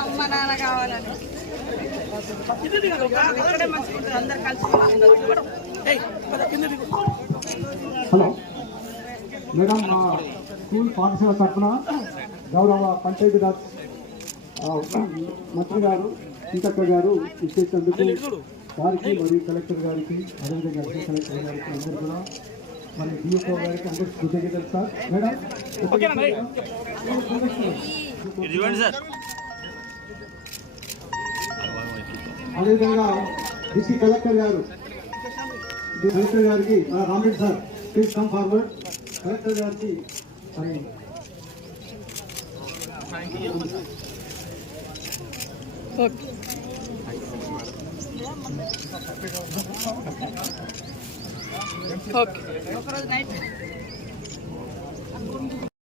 అమ్మ నాన్న కావాలని అందరు కలిసి. హలో మేడం, మా స్కూల్ పాఠశాల తరఫున గౌరవ పంచాయతీరాజ్ మంత్రి గారు సీతక్క గారు ఇచ్చేసేందుకు వారికి మరియు కలెక్టర్ గారికి అదేవిధంగా కలెక్టర్ గారికి అందరూ కూడా మరి డిఓ గారికి అందరికీ కృతజ్ఞతలు సార్. మేడం అదేవిధంగా డిస్ట్రిక్ట్ కలెక్టర్ గారికి Rama Reddy sir please come forward. Collector గారికి ఒకరోజు నైట్